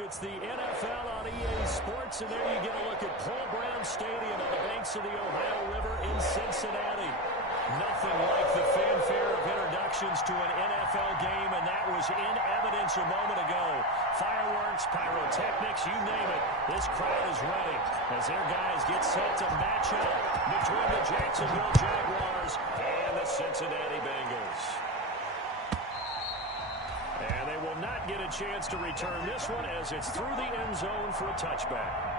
It's the NFL on EA Sports, and there you get a look at Paul Brown Stadium on the banks of the Ohio River in Cincinnati. Nothing like the fanfare of introductions to an NFL game, and that was in evidence a moment ago. Fireworks, pyrotechnics, you name it. This crowd is ready as their guys get set to match up between the Jacksonville Jaguars and the Cincinnati Bengals. And they will not get a chance to return this one as it's through the end zone for a touchback.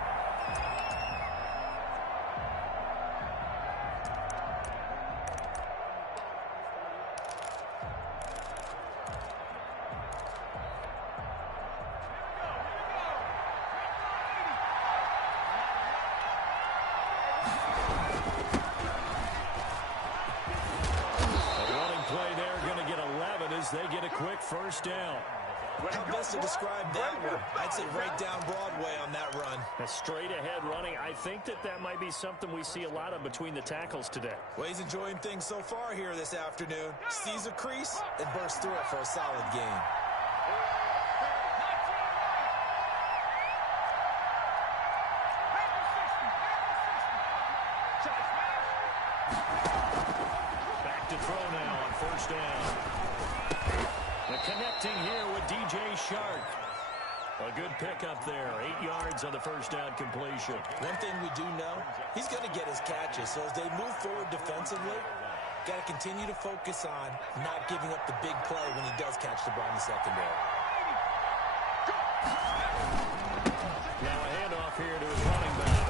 They get a quick first down. How best to describe that one? I'd say right down Broadway on that run. A straight-ahead running. I think that might be something we see a lot of between the tackles today. Well, he's enjoying things so far here this afternoon. Sees a crease and bursts through it for a solid gain. Back to throw now on first down. Connecting here with DJ Shark. A good pickup there. 8 yards on the first down completion. One thing we do know, he's going to get his catches. So as they move forward defensively, got to continue to focus on not giving up the big play when he does catch the ball in the secondary. Now a handoff here to his running back.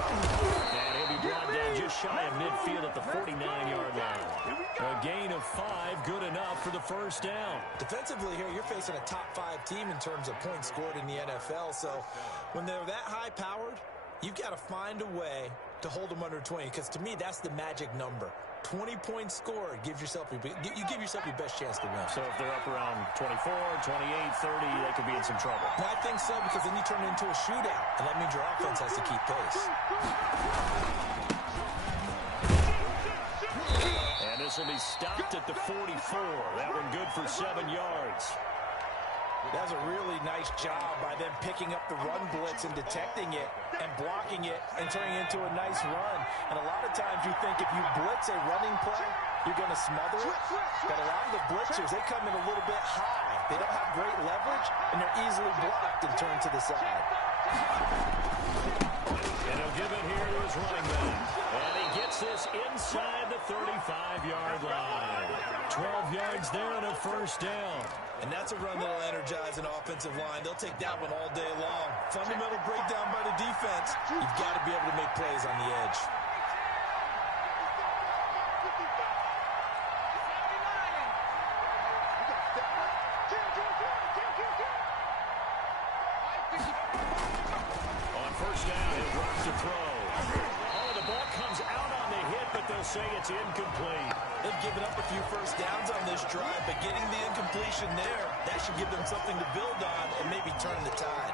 And he'll be brought down just shy of midfield at the 49-yard line. A gain of 5, good enough for the first down. Defensively here, you're facing a top-5 team in terms of points scored in the NFL. So when they're that high-powered, you've got to find a way to hold them under 20. Because to me, that's the magic number. 20 points scored gives yourself you give yourself your best chance to win. So if they're up around 24, 28, 30, they could be in some trouble. Well, I think so, because then you turn it into a shootout, and that means your offense has to keep pace. And this will be stopped at the 44. That one good for 7 yards. That was a really nice job by them picking up the run blitz and detecting it and blocking it and turning it into a nice run. And a lot of times you think if you blitz a running play, you're going to smother it. But a lot of the blitzers, they come in a little bit high. They don't have great leverage, and they're easily blocked and turned to the side. And he'll give it here to his running back. And he gets this inside the 35-yard line. 12 yards there and a first down. And that's a run that'll energize an offensive line. They'll take that one all day long. Fundamental breakdown by the defense. You've got to be able to make plays on the edge. On first down, he'll drop to throw. Oh, the ball comes out on the hit, but they'll say it's incomplete. They've given up a few first downs on this drive, but getting the incompletion there, that should give them something to build on and maybe turn the tide.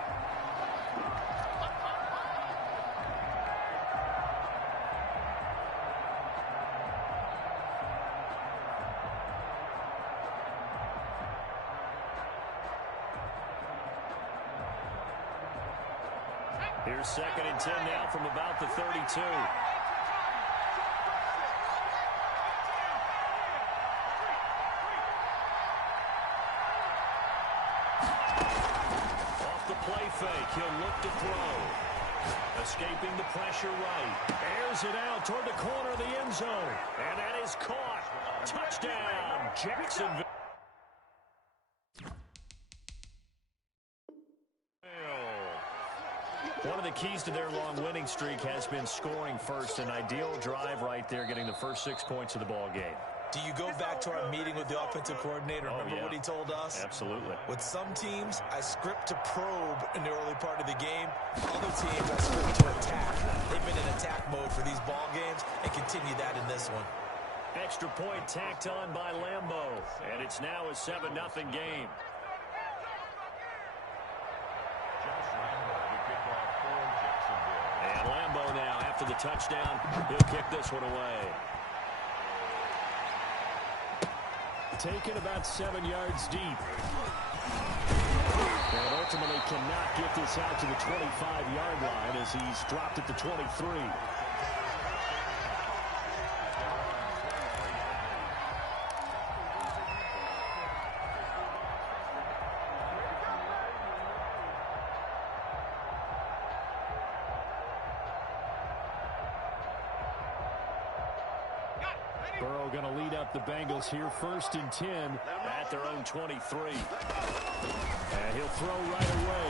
Here's 2nd and 10 now from about the 32. Play fake. He'll look to throw. Escaping the pressure right. Airs it out toward the corner of the end zone. And that is caught. Touchdown, Jacksonville. One of the keys to their long winning streak has been scoring first. An ideal drive right there, getting the first 6 points of the ball game. Do you go back to our meeting with the offensive coordinator? Remember what he told us? Absolutely. With some teams, I script to probe in the early part of the game. Other teams, I script to attack. They've been in attack mode for these ball games and continue that in this one. Extra point tacked on by Lambeau. And it's now a 7-0 game. And Lambeau now, after the touchdown, he'll kick this one away. Taken about 7 yards deep. And ultimately cannot get this out to the 25-yard line as he's dropped at the 23. Burrow going to lead up the Bengals here, 1st and 10 at their own 23. And he'll throw right away.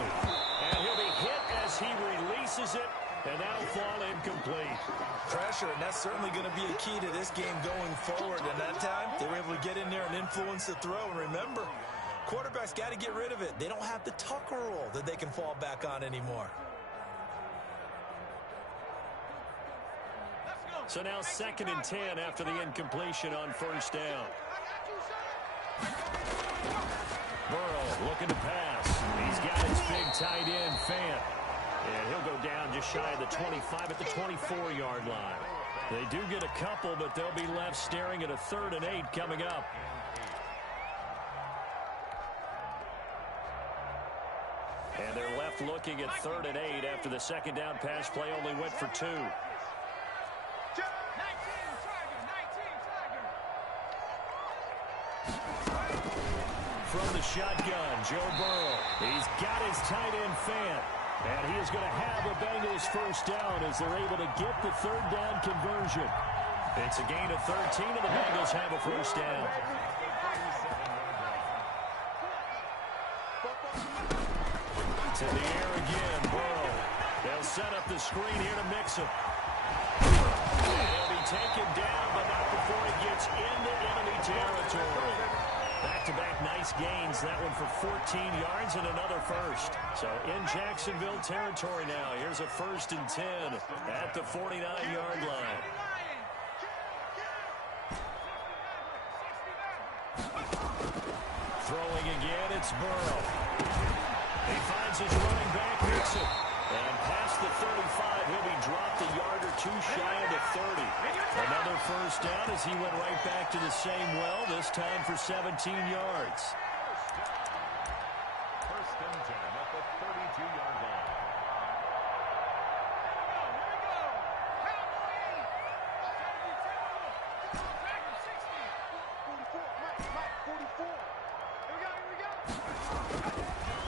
And he'll be hit as he releases it, and that'll fall incomplete. Pressure, and that's certainly going to be a key to this game going forward. And that time, they were able to get in there and influence the throw. And remember, quarterbacks got to get rid of it. They don't have the Tucker rule that they can fall back on anymore. So now 2nd and 10 after the incompletion on 1st down. Burrow looking to pass. He's got his big tight end, Fant. And he'll go down just shy of the 25 at the 24-yard line. They do get a couple, but they'll be left staring at a 3rd and 8 coming up. And they're left looking at 3rd and 8 after the 2nd down pass play only went for 2. From the shotgun, Joe Burrow. He's got his tight end, Fant. And he is going to have a Bengals 1st down as they're able to get the 3rd down conversion. It's a gain of 13, and the Bengals have a 1st down. To the air again, Burrow. They'll set up the screen here to mix him. And he'll be taken down, but not before he gets into enemy territory. Back-to-back nice gains, that one for 14 yards and another 1st. So in Jacksonville territory now. Here's a 1st and 10 at the 49-yard line. Throwing again, it's Burrow. He finds his running back, Mixon. And past the 35, he'll be dropped a yard or 2 shy of the 30. Another 1st down as he went right back to the same well, this time for 17 yards. 1st and 10 at the 32-yard line.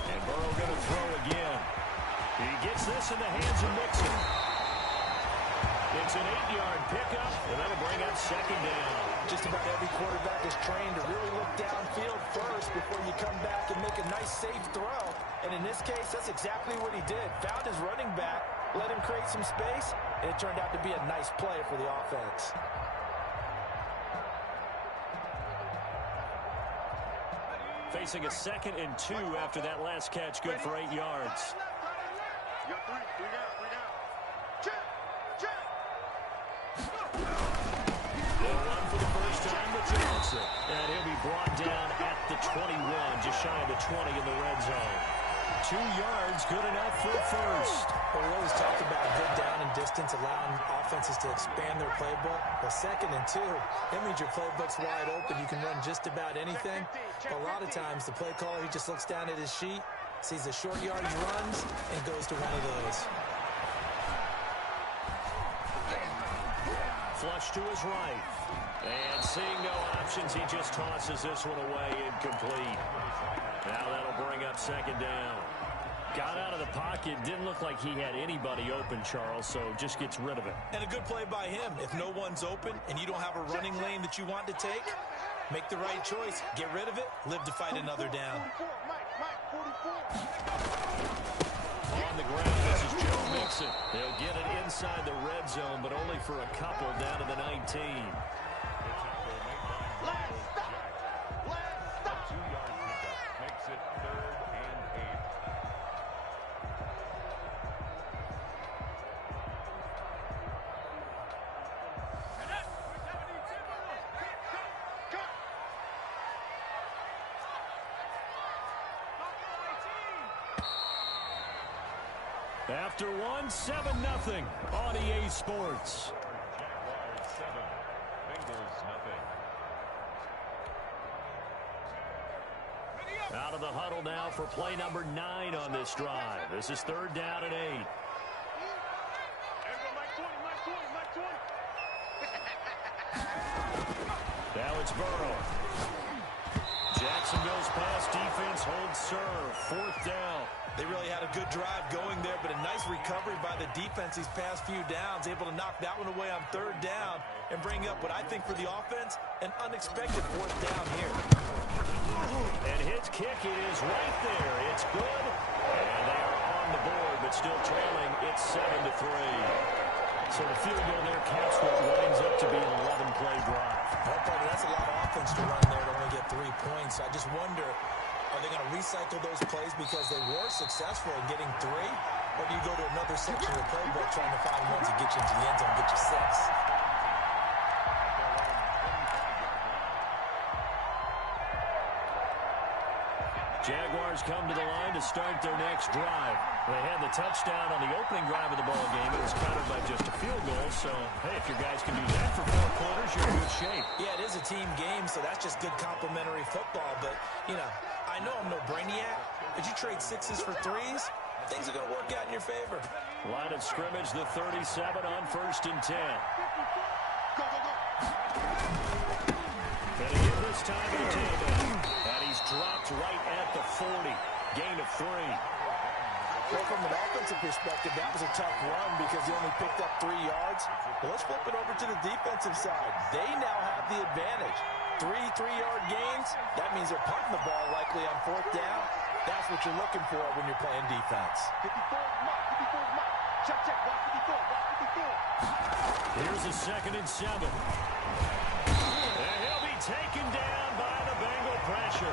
And Burrow going to throw again. He gets this in the hands of Mixon. It's an 8-yard pickup, and that'll bring up 2nd down. Just about every quarterback is trained to really look downfield first before you come back and make a nice, safe throw. And in this case, that's exactly what he did. Found his running back, let him create some space, and it turned out to be a nice play for the offense. Facing a 2nd and 2 after that last catch, good for 8 yards. They'll run for the 1st time to Johnson. And he'll be brought down at the 21, just shy of the 20 in the red zone. 2 yards, good enough for a 1st. Well, we always talk about good down and distance, allowing offenses to expand their playbook. Well, 2nd and 2, that means your playbook's wide open. You can run just about anything. But a lot of times, the play caller, he just looks down at his sheet, sees the short yardage runs, and goes to one of those. Flush to his right. And seeing no options, he just tosses this one away, incomplete. Now that'll bring up 2nd down. Got out of the pocket, didn't look like he had anybody open, Charles, so just gets rid of it. And a good play by him. If no one's open and you don't have a running lane that you want to take, make the right choice. Get rid of it, live to fight another down. On the ground, this is Joe Mixon. They'll get it inside the red zone, but only for a couple down to the 19. After one, 7-0 on EA Sports. Jaguars 7, Bengals 0. Out of the huddle now for play number 9 on this drive. This is 3rd down and 8. Now it's Burrow. Jacksonville's pass defense holds serve. 4th down. They really had a good drive going there, but a nice recovery by the defense these past few downs, able to knock that one away on 3rd down and bring up what I think for the offense, an unexpected 4th down here. And his kick is right there. It's good. And they are on the board, but still trailing. It's 7-3. So the field goal there counts what winds up to be an 11-play drive. That's a lot of offense to run there to only get 3 points. I just wonder, are they going to recycle those plays because they were successful in getting 3? Or do you go to another section of the playbook trying to find one to get you into the end zone and get you 6? Jaguars come to the line to start their next drive. They had the touchdown on the opening drive of the ball game. It was countered by just a field goal. So, hey, if your guys can do that for 4 quarters, you're in good shape. Yeah, it is a team game, so that's just good complimentary football. But, you know, I know I'm no brainiac, but you trade 6s for 3s, things are going to work out in your favor. Line of scrimmage, the 37 on 1st and 10. Heading in this time to the tailback. And he's dropped right at the 40. Gain of 3. Well, from an offensive perspective, that was a tough run because he only picked up 3 yards. Well, let's flip it over to the defensive side. They now have the advantage. 3 3-yard gains. That means they're punting the ball likely on 4th down. That's what you're looking for when you're playing defense. Here's a 2nd and 7. And he'll be taken down by the Bengal pressure.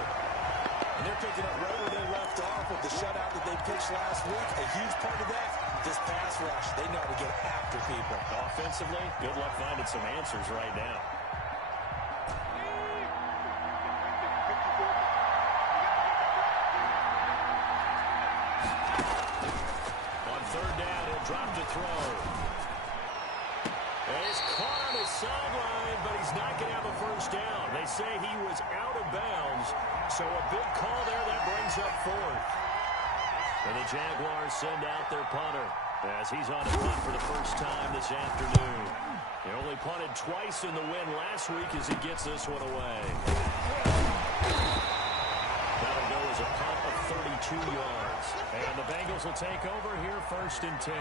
And they're picking up right where they left off with the shutout that they pitched last week. A huge part of that, this pass rush. They know how to get after people. Offensively, good luck finding some answers right now. On 3rd down, he'll drop to throw. And he's caught on his sideline, but he's not going to have a 1st down. They say he was out of bounds, so a big call there that brings up 4th. And the Jaguars send out their punter as he's on a punt for the first time this afternoon. He only punted twice in the win last week as he gets this one away. That'll go as a punt of 32 yards. And the Bengals will take over here 1st and 10.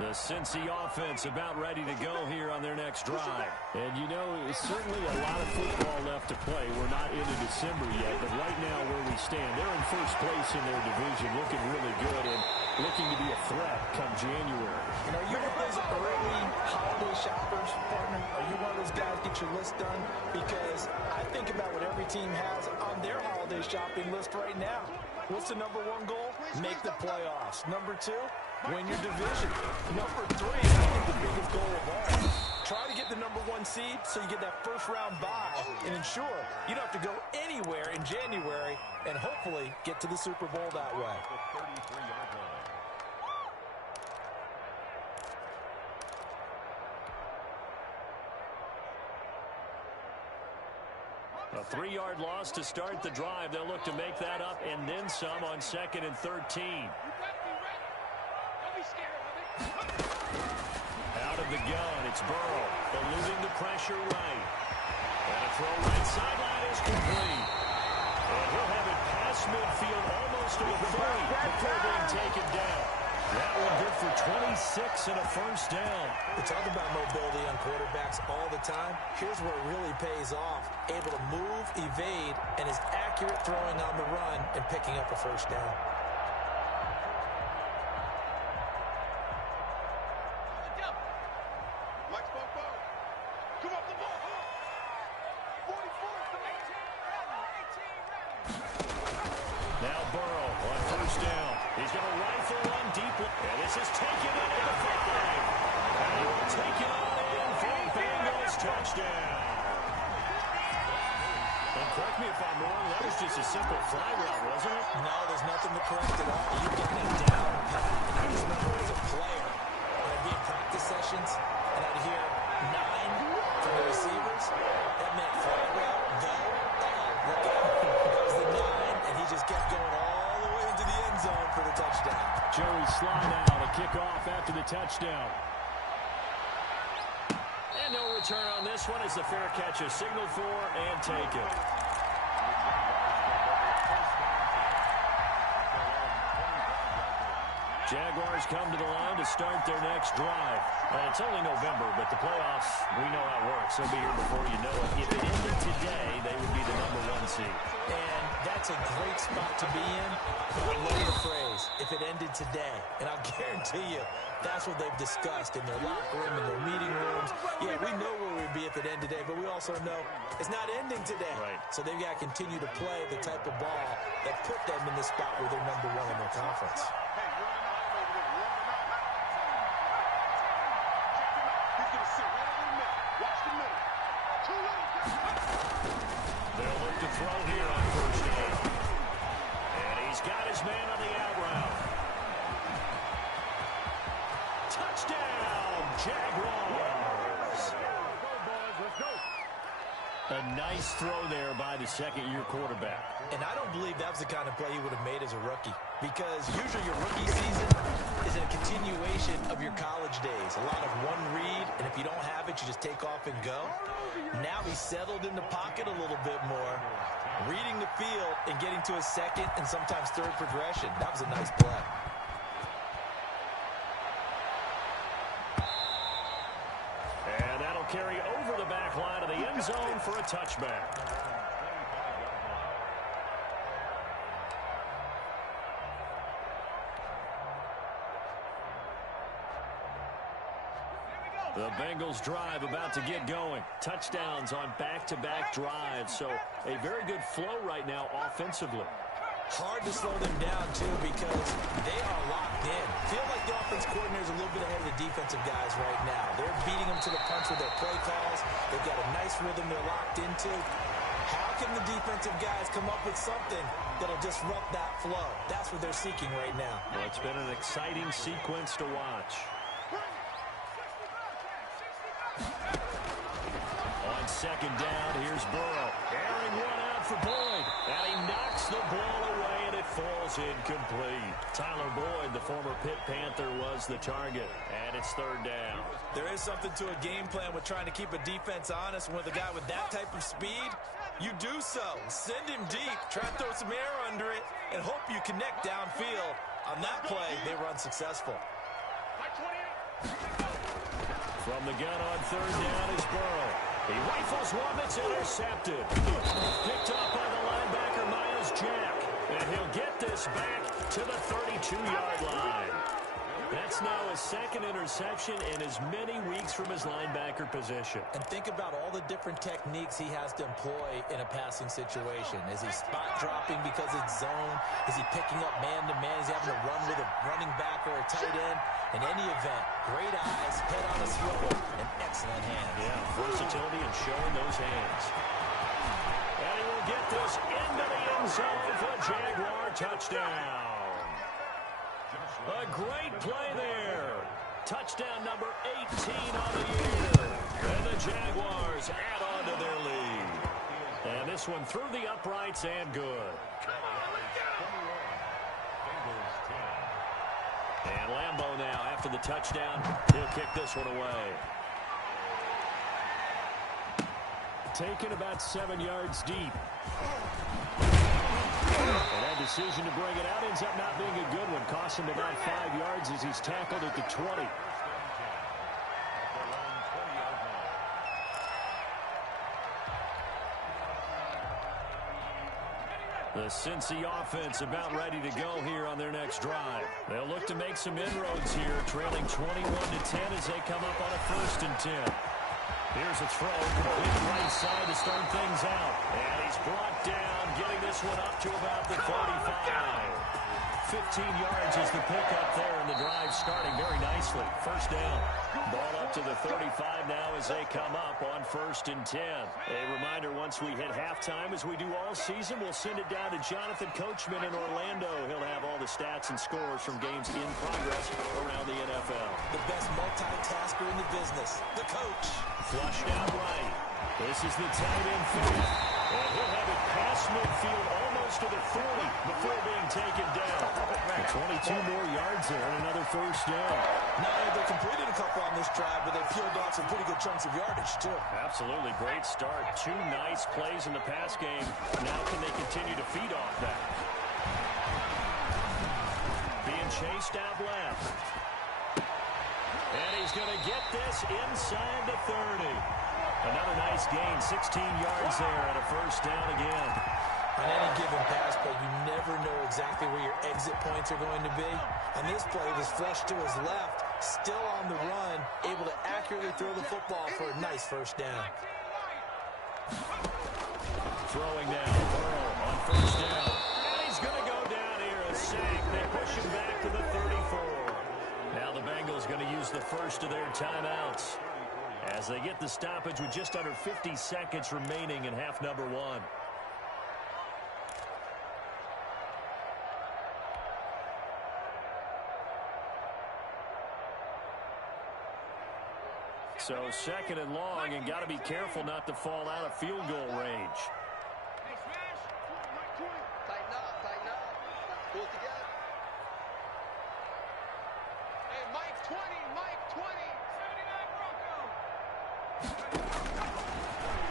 The Cincy offense about ready to go here on their next drive. And, you know, it's certainly a lot of football left to play. We're not into December yet, but right now where we stand, they're in 1st place in their division, looking really good and looking to be a threat come January. And are you one of those early holiday shoppers, partner? Are you one of those guys get your list done? Because I think about what every team has on their holiday shopping list right now. What's the number 1 goal? Make the playoffs. Number 2, win your division. Number 3, I think the biggest goal of all, try to get the number 1 seed so you get that 1st round bye and ensure you don't have to go anywhere in January and hopefully get to the Super Bowl that way. A 3-yard loss to start the drive. They'll look to make that up and then some on 2nd and 13. Out of the gun, it's Burrow, eluding the pressure right. And a throw right sideline is complete. And he'll have it past midfield almost to the 30 before being taken down. That one good for 26 and a 1st down. We talk about mobility on quarterbacks all the time. Here's where it really pays off. Able to move, evade, and is accurate throwing on the run and picking up a 1st down. Now Burrow on 1st down. He's going to rifle one deep. And this is taken in at the 5. And he will take it all in for a Bengals touchdown. And correct me if I'm wrong, that was just a simple fly route, wasn't it? No, there's nothing to correct at all. You got it down. And I just remember slide out, a kickoff after the touchdown. And no return on this one as the fair catch is signaled for and taken. Jaguars come to the line to start their next drive. It's only November, but the playoffs, we know how it works. They'll be here before you know it. If it ended today, they would be the #1 seed. And that's a great spot to be in. I love the phrase, if it ended today. And I'll guarantee you, that's what they've discussed in their locker room, in their meeting rooms. Yeah, we know where we'd be if it ended today, but we also know it's not ending today. Right. So they've got to continue to play the type of ball that put them in the spot where they're #1 in their conference. They'll look to throw here on first down. And he's got his man on the out route. Touchdown, Jaguars. A nice throw there by the second-year quarterback. And I don't believe that was the kind of play he would have made as a rookie, because usually your rookie season is a continuation of your college days. A lot of one read, and if you don't have it, you just take off and go. Now he's settled in the pocket a little bit more, reading the field and getting to a second and sometimes third progression. That was a nice play. And that'll carry over the back line of the end zone for a touchback. The Bengals drive about to get going. Touchdowns on back-to-back drives, so a very good flow right now offensively. Hard to slow them down, too, because they are locked in. Feel like the offense coordinator is a little bit ahead of the defensive guys right now. They're beating them to the punch with their play calls. They've got a nice rhythm they're locked into. How can the defensive guys come up with something that'll disrupt that flow? That's what they're seeking right now. Well, it's been an exciting sequence to watch. On second down, here's Burrow. Airing one out for Boyd. And he knocks the ball away, and it falls incomplete. Tyler Boyd, the former Pitt Panther, was the target. And it's third down. There is something to a game plan with trying to keep a defense honest. With a guy with that type of speed, you do so. Send him deep. Try to throw some air under it and hope you connect downfield. On that play, they were unsuccessful. From the gun on third down is Burrow. He rifles one that's intercepted. Picked up by the linebacker, Myles Jack. And he'll get this back to the 32-yard line. That's now his second interception in as many weeks from his linebacker position. And think about all the different techniques he has to employ in a passing situation. Is he spot dropping because it's zone? Is he picking up man-to-man? Is he having to run with a running back or a tight end? In any event, great eyes, head on a swivel, and excellent hands. Yeah, versatility and showing those hands. And he will get this into the end zone for a Jaguar touchdown. A great play there. Touchdown number 18 on the year. And the Jaguars add on to their lead. And this one through the uprights and good. And Lambeau now, after the touchdown, he'll kick this one away. Taken about 7 yards deep. And that decision to bring it out ends up not being a good one. Cost him about 5 yards as he's tackled at the 20. The Cincy offense about ready to go here on their next drive. They'll look to make some inroads here, trailing 21-10 as they come up on a 1st and 10. Here's a throw, complete right side to start things out. And he's brought down, getting this one up to about the 35. 15 yards is the pickup there, and the drive starting very nicely. First down. Ball up to the 35 now as they come up on 1st and 10. A reminder, once we hit halftime, as we do all season, we'll send it down to Jonathan Coachman in Orlando. He'll have all the stats and scores from games in progress around the NFL. The best multitasker in the business, the coach. Flushed out right. This is the tight end fake. And he'll have it past midfield almost to the 40 before being taken down. 22 more yards there and another first down. Not only they completed a couple on this drive, but they peeled off some pretty good chunks of yardage, too. Absolutely great start. Two nice plays in the pass game. Now can they continue to feed off that? Being chased out left. And he's going to get this inside the 30. Another nice gain, 16 yards there and a first down again. On any given pass play, you never know exactly where your exit points are going to be. And this play was flushed to his left, still on the run, able to accurately throw the football for a nice first down. Throwing now, Burrow on first down. And he's going to go down here, a sack. They push him back to the 34. Now the Bengals going to use the first of their timeouts as they get the stoppage with just under 50 seconds remaining in half number one. So second and long, and got to be careful not to fall out of field goal range. Tighten up. Pull it together. Hey, Mike 20, Mike 20.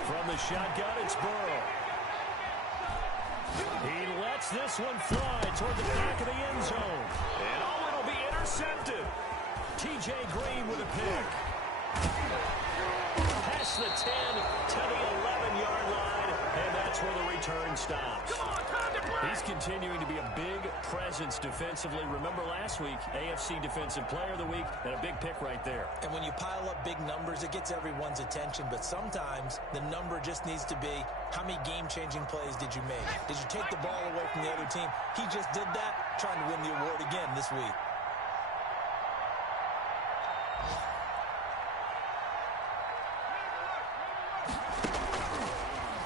From the shotgun, it's Burrow. He lets this one fly toward the back of the end zone. And oh, it'll be intercepted. T.J. Green with a pick. Past the 10 to the 11-yard line, and that's where the return stops. He's continuing to be a big presence defensively. Remember last week, AFC Defensive Player of the Week, and a big pick right there. And when you pile up big numbers, it gets everyone's attention. But sometimes the number just needs to be, how many game-changing plays did you make? Did you take the ball away from the other team? He just did that, trying to win the award again this week.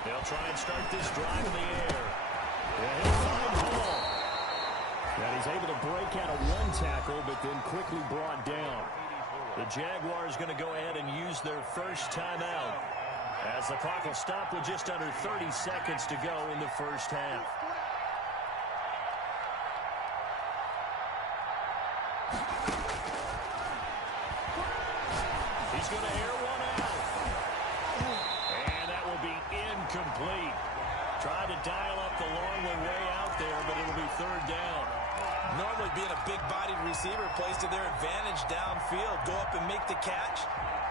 They'll try and start this drive in the air. And he'll find Hall. And he's able to break out of one tackle, but then quickly brought down. The Jaguars going to go ahead and use their first timeout, as the clock will stop with just under 30 seconds to go in the first half. He's going to air one out. And that will be incomplete. Tried to dial up the long way out there, but it'll be third down. Normally being a big-bodied receiver plays to their advantage downfield. Go up and make the catch,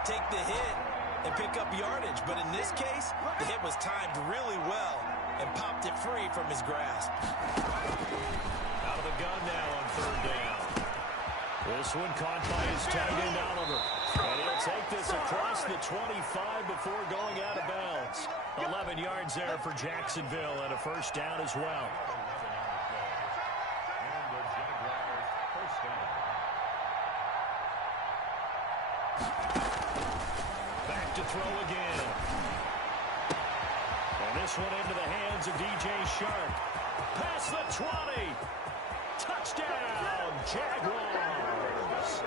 take the hit, and pick up yardage. But in this case, the hit was timed really well and popped it free from his grasp. Out of the gun now on third down. This one caught by his tight end Oliver. And he'll take this across the 25 before going out of bounds. 11 yards there for Jacksonville and a first down as well. Back to throw again. And this one into the hands of DJ Shark. Past the 20. Touchdown, Jaguars.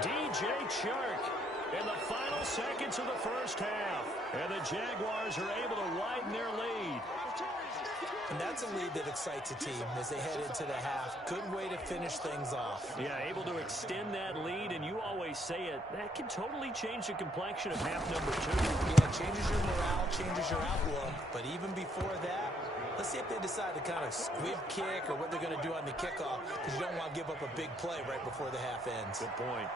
DJ Shark in the final seconds of the first half. And the Jaguars are able to widen their lead. And that's a lead that excites a team as they head into the half. Good way to finish things off. Yeah, able to extend that lead, and you always say it, that can totally change the complexion of half number two. Yeah, it changes your morale, changes your outlook. But even before that, let's see if they decide to kind of squib kick or what they're going to do on the kickoff, because you don't want to give up a big play right before the half ends. Good point.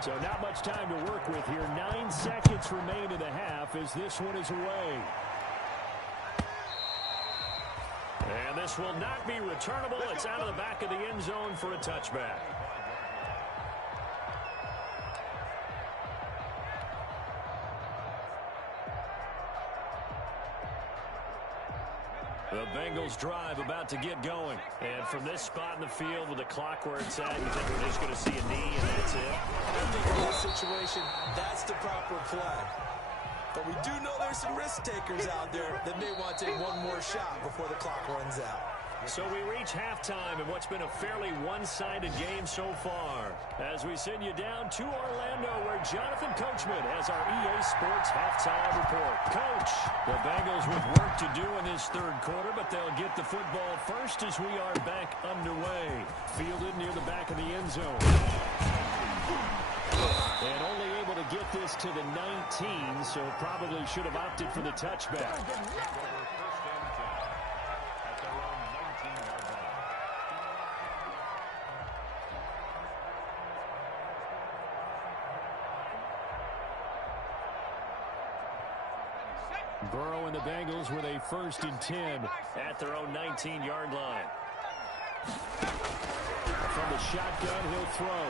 So not much time to work with here. 9 seconds remain in the half as this one is away. And this will not be returnable. It's out of the back of the end zone for a touchback. The Bengals drive about to get going. And from this spot in the field with the clock where it's at, you think we're just going to see a knee and that's it? I think in this situation, that's the proper play. But we do know there's some risk takers out there that may want to take one more shot before the clock runs out. So we reach halftime in what's been a fairly one-sided game so far. As we send you down to Orlando, where Jonathan Coachman has our EA Sports halftime report. Coach, the Bengals with work to do in this third quarter, but they'll get the football first as we are back underway. Fielded near the back of the end zone. And only able to get this to the 19, so probably should have opted for the touchback. Burrow and the Bengals with a 1st and 10 at their own 19-yard line. From the shotgun, he'll throw.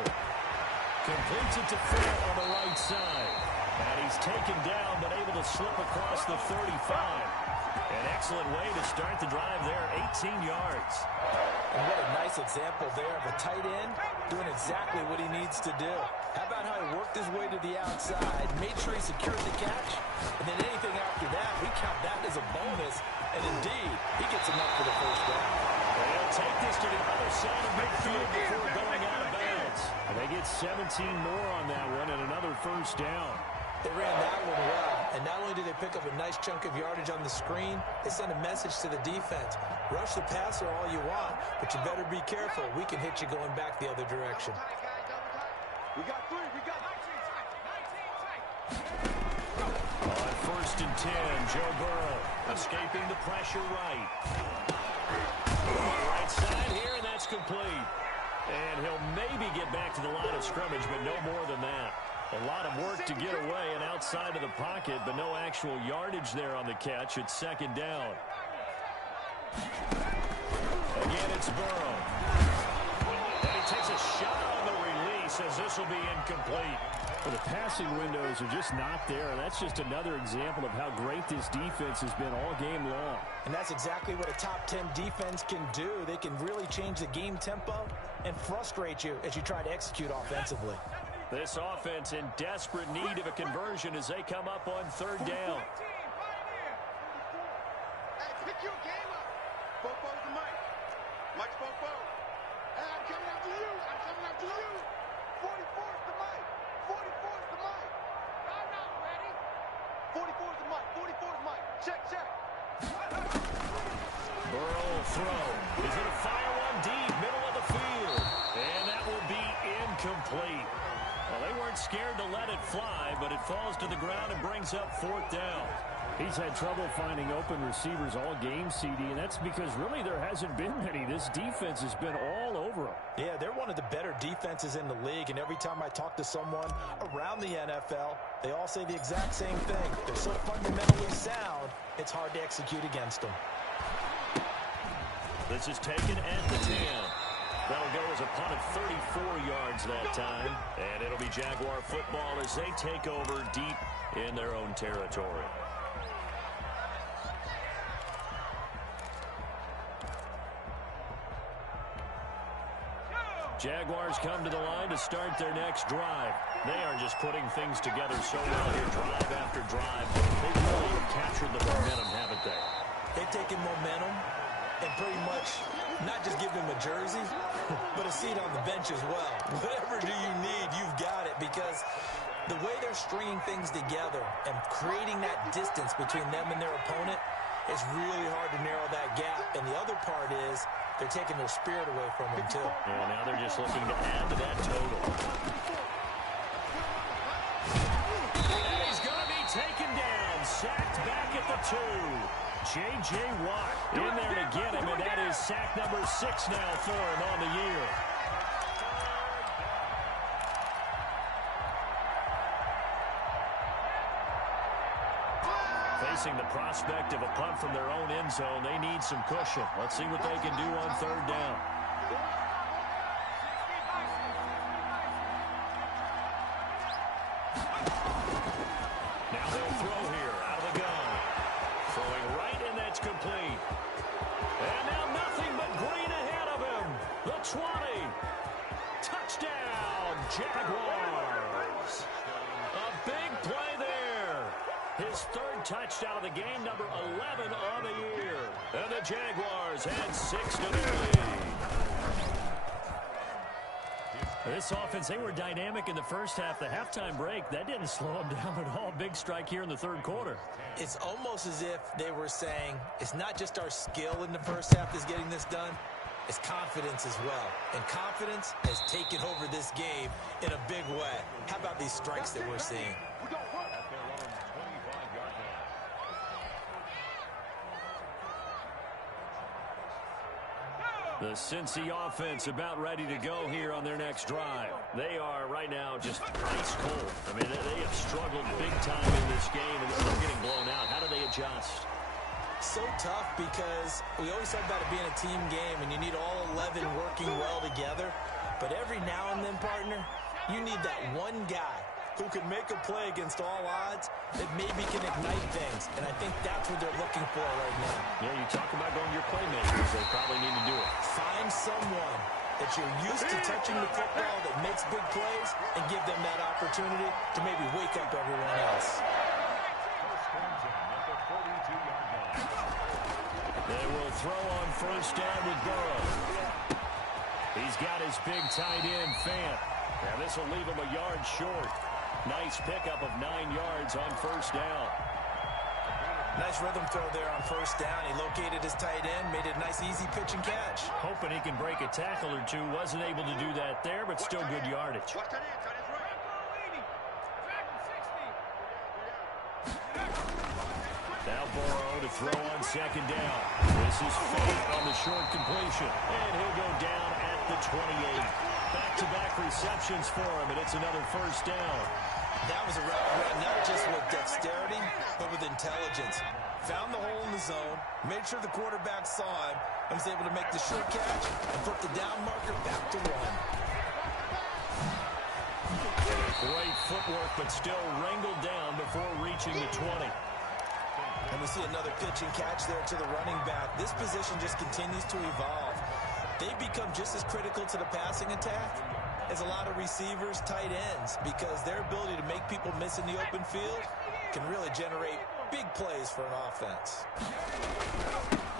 Completes it to Fant on the right side. And he's taken down, but able to slip across the 35. An excellent way to start the drive there, 18 yards. And what a nice example there of a tight end doing exactly what he needs to do. How about how he worked his way to the outside, made sure he secured the catch, and then anything after that, we count that as a bonus. And indeed, he gets enough for the first down. They'll take this to the other side of midfield before going out of bounds. And they get 17 more on that one and another first down. They ran that one well, and not only did they pick up a nice chunk of yardage on the screen, they sent a message to the defense. Rush the passer all you want, but you better be careful. We can hit you going back the other direction. We got 3. We got 19. On 1st and 10, Joe Burrow escaping the pressure right. Right side here, and that's complete. And he'll maybe get back to the line of scrimmage, but no more than that. A lot of work to get away and outside of the pocket, but no actual yardage there on the catch. It's 2nd down. Again, it's Burrow. And he takes a shot on the release as this will be incomplete. Well, the passing windows are just not there, and that's just another example of how great this defense has been all game long. And that's exactly what a top 10 defense can do. They can really change the game tempo and frustrate you as you try to execute offensively. This offense in desperate need of a conversion as they come up on 3rd down. Hey, pick your game up. Bobo's the mic. Mike's Bobo. Hey, I'm coming after you. 44's the mic. 44's the mic. I'm not ready. 44's the mic. 44's mic. Check. Burrow will throw. He's going to fire one deep, middle of the field. And that will be incomplete. Well, they weren't scared to let it fly, but it falls to the ground and brings up 4th down. He's had trouble finding open receivers all game, CD, and that's because really there hasn't been many. This defense has been all over him. Yeah, they're one of the better defenses in the league, and every time I talk to someone around the NFL, they all say the exact same thing. They're so fundamentally sound, it's hard to execute against them. This is taken at the 10. That'll go as a punt of 34 yards that time. And it'll be Jaguar football as they take over deep in their own territory. Jaguars come to the line to start their next drive. They are just putting things together so well here, drive after drive. They really have captured the momentum, haven't they? They've taken momentum and pretty much not just give them a jersey, but a seat on the bench as well. Whatever do you need, you've got it, because the way they're stringing things together and creating that distance between them and their opponent is really hard to narrow that gap. And the other part is they're taking their spirit away from them, too. And now they're just looking to add to that total. And he's going to be taken down, sacked back at the 2. J.J. Watt in there to get him, and that is sack number 6 now for him on the year. Facing the prospect of a punt from their own end zone, they need some cushion. Let's see what they can do on 3rd down. Now they'll throw here out of the gun. Throwing right, and that's complete. And now nothing but green ahead of him. The 20. Touchdown, Jaguars. A big play there. His 3rd touchdown of the game, number 11 on the year. And the Jaguars had 6 to the lead. This offense, they were dynamic in the first half. The halftime break, that didn't slow them down at all. Big strike here in the third quarter. It's almost as if they were saying, it's not just our skill in the first half that's getting this done, it's confidence as well. And confidence has taken over this game in a big way. How about these strikes that we're seeing? The Cincy offense about ready to go here on their next drive. They are right now just ice cold. I mean, they have struggled big time in this game, and they're getting blown out. How do they adjust? So tough because we always talk about it being a team game, and you need all 11 working well together. But every now and then, partner, you need that one guy who can make a play against all odds that maybe can ignite things. And I think that's what they're looking for right now. Yeah, you talk about going to your playmakers. They probably need to do it. Find someone that you're used to touching the football that makes big plays and give them that opportunity to maybe wake up everyone else. They will throw on first down with Burrow. He's got his big tight end, Fant. And this will leave him a yard short. Nice pickup of 9 yards on first down. Nice rhythm throw there on first down. He located his tight end, made it a nice easy pitch and catch. Hoping he can break a tackle or two. Wasn't able to do that there, but still good yardage. Now Burrow to throw on second down. This is Fant on the short completion. And he'll go down at the 28. Back-to-back receptions for him, and it's another first down. That was a route run, not just with dexterity, but with intelligence. Found the hole in the zone, made sure the quarterback saw him, and was able to make the short catch and put the down marker back to 1. Great footwork, but still wrangled down before reaching the 20. And we see another pitch and catch there to the running back. This position just continues to evolve. They become just as critical to the passing attack as a lot of receivers, tight ends, because their ability to make people miss in the open field can really generate big plays for an offense.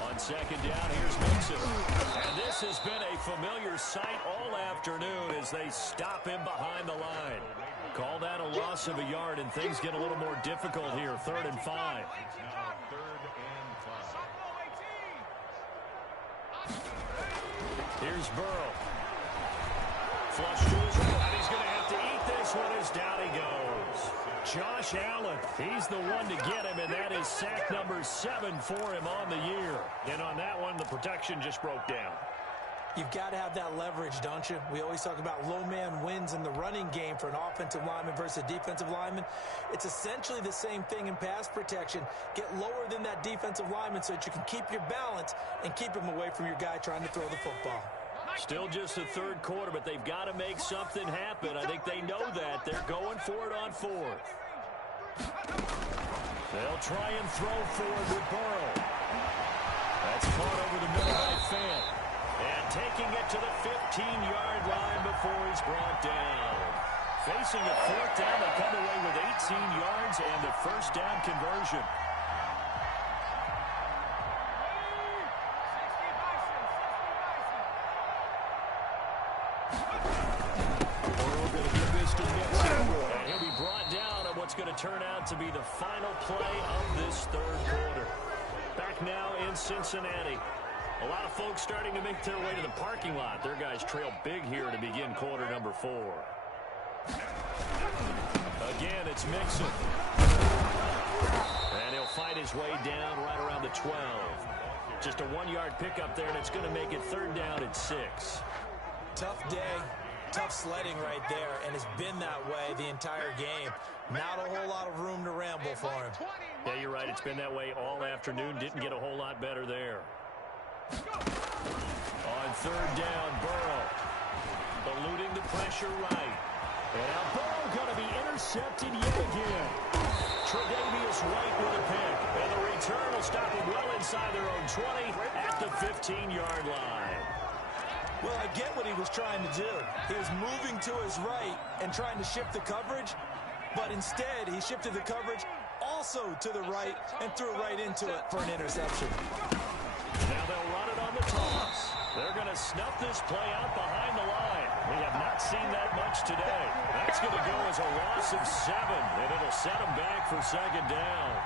On second down, here's Mixon. And this has been a familiar sight all afternoon as they stop him behind the line. Call that a loss of a yard, and things get a little more difficult here. 3rd and 5. Here's Burrow. Flush to his right. He's going to have to eat this one as down he goes. Josh Allen, he's the one to get him, and that is sack number 7 for him on the year. And on that one, the protection just broke down. You've got to have that leverage, don't you? We always talk about low man wins in the running game for an offensive lineman versus a defensive lineman. It's essentially the same thing in pass protection. Get lower than that defensive lineman so that you can keep your balance and keep him away from your guy trying to throw the football. Still just the third quarter, but they've got to make something happen. I think they know that. They're going for it on 4th. They'll try and throw forward with Burrow. That's caught over the middle by Fant. And taking it to the 15-yard line before he's brought down. Facing a 4th down, they come away with 18 yards and the first down conversion. Burrow going to give this to Mixon. And he'll be brought down on what's going to turn out to be the final play of this third quarter. Back now in Cincinnati. A lot of folks starting to make their way to the parking lot. Their guys trail big here to begin quarter number 4. Again, it's Mixon. And he'll fight his way down right around the 12. Just a 1-yard pickup there, and it's going to make it 3rd down and 6. Tough day, tough sledding right there, and it's been that way the entire game. Not a whole lot of room to ramble for him. Yeah, you're right. It's been that way all afternoon. Didn't get a whole lot better there. On 3rd down, Burrow eluding the pressure right. And now Burrow going to be intercepted yet again. Tre'Davious White with a pick. And the return will stop him well inside their own 20 at the 15-yard line. Well, I get what he was trying to do. He was moving to his right and trying to shift the coverage, but instead he shifted the coverage also to the right, and threw right into it for an interception. Now they'll run it on the toss. They're going to snuff this play out behind the line. We have not seen that much today. That's going to go as a loss of 7, and it'll set them back for second down.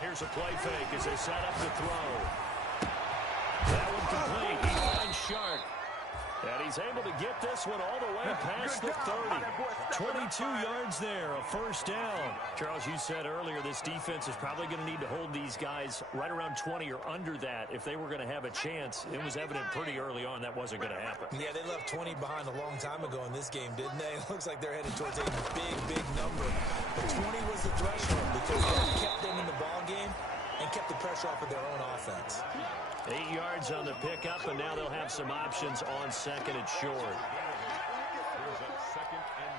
Here's a play fake as they set up the throw. That one complete. He finds Sharp. And he's able to get this one all the way past the 30. 22 yards there, a first down. Charles, you said earlier this defense is probably going to need to hold these guys right around 20 or under that if they were going to have a chance. It was evident pretty early on that wasn't going to happen. Yeah, they left 20 behind a long time ago in this game, didn't they? It looks like they're headed towards a big number. But 20 was the threshold because that kept them in the ball game and kept the pressure off of their own offense. 8 yards on the pickup, and now they'll have some options on second and short. Here's a 2nd and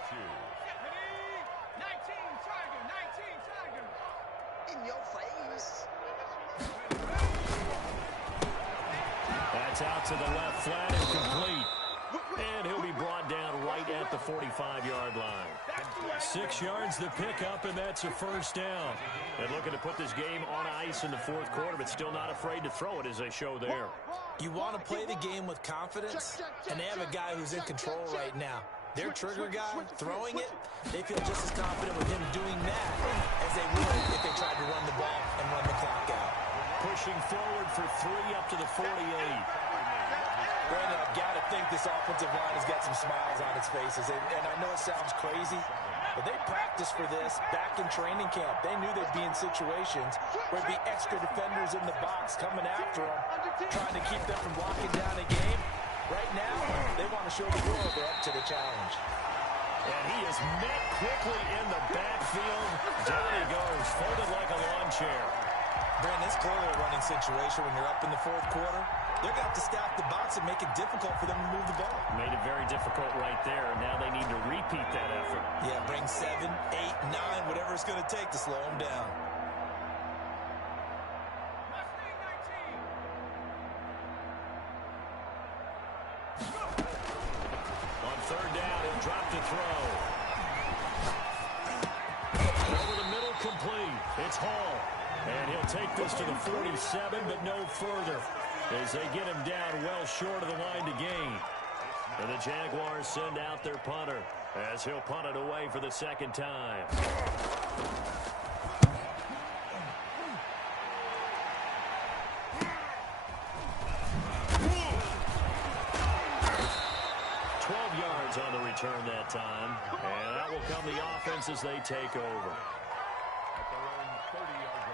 2. In your face. That's out to the left flat and complete. And he'll be brought down right at the 45-yard line. 6 yards the pickup, and that's a first down. They're looking to put this game on ice in the fourth quarter, but still not afraid to throw it as they show there. You want to play the game with confidence, and they have a guy who's in control right now. Their trigger guy, throwing it, they feel just as confident with him doing that as they would if they tried to run the ball and run the clock out. Pushing forward for 3 up to the 48. Brandon, I've got to think this offensive line has got some smiles on its faces. And I know it sounds crazy, but they practiced for this back in training camp. They knew they'd be in situations where there'd be extra defenders in the box coming after them, trying to keep them from locking down a game. Right now, they want to show the world they're up to the challenge. And he is met quickly in the backfield. Down he goes, folded like a lawn chair. Brandon, it's clearly a running situation when you're up in the fourth quarter. They're going to have to stack the box and make it difficult for them to move the ball. Made it very difficult right there. Now they need to repeat that effort. Yeah, bring 7, 8, 9, whatever it's going to take to slow them down. On third down, he'll drop the throw. Over the middle, complete. It's Hall. And he'll take this to the 47, but no further, as they get him down well short of the line to gain. And the Jaguars send out their punter, as he'll punt it away for the second time. On the return that time, and that will come the offense as they take over. At their own 30-yard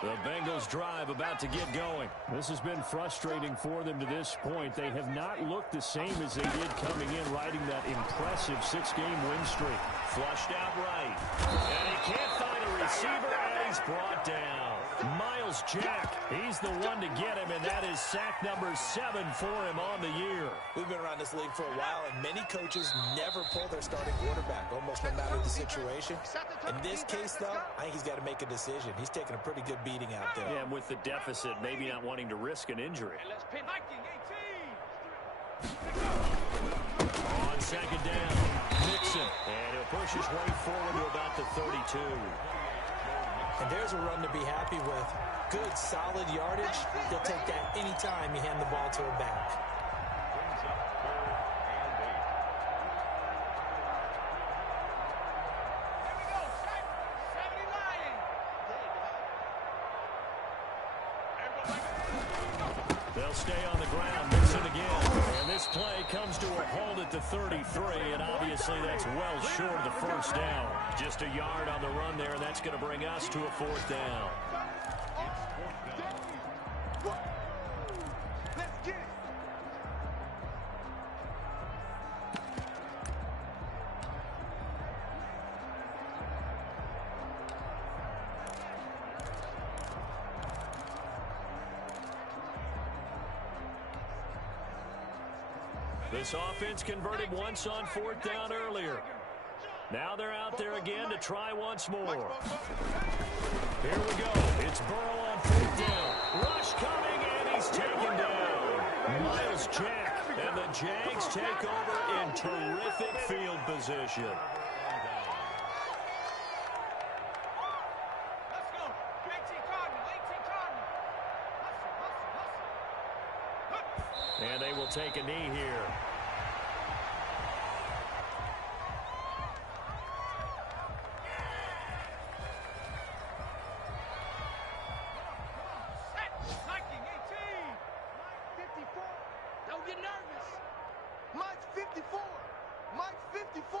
line. The Bengals drive about to get going. This has been frustrating for them to this point. They have not looked the same as they did coming in, riding that impressive 6-game win streak. Flushed out right, and he can't find a receiver, and he's brought down. Miles Jack, he's the one to get him, and that is sack number 7 for him on the year. We've been around this league for a while, and many coaches never pull their starting quarterback, almost no matter the situation. In this case, though, I think he's got to make a decision. He's taking a pretty good beating out there. Yeah, and with the deficit, maybe not wanting to risk an injury. On second down, Nixon, and he'll push his way forward to about the 32. And there's a run to be happy with. Good, solid yardage. He'll take that anytime you hand the ball to a back. Brings up 3rd and 8. They'll stay on the ground, Nixon again. And this play comes to a halt at the 33, and obviously that's well short of the first down. Just a yard on the run there, and that's going to bring us to a 4th down. Let's get it. This offense converted once on 4th down earlier. Now they're out there again to try once more. Here we go. It's Burrow on 4th down. Rush coming, and he's taken down. Miles Jack, and the Jags take over in terrific field position. Let's go. 18 Cardinal, 18 Cardinal. Hustle. And they will take a knee here. Liking 18. Mike 54. Don't get nervous. Mike's 54. Mike's 54.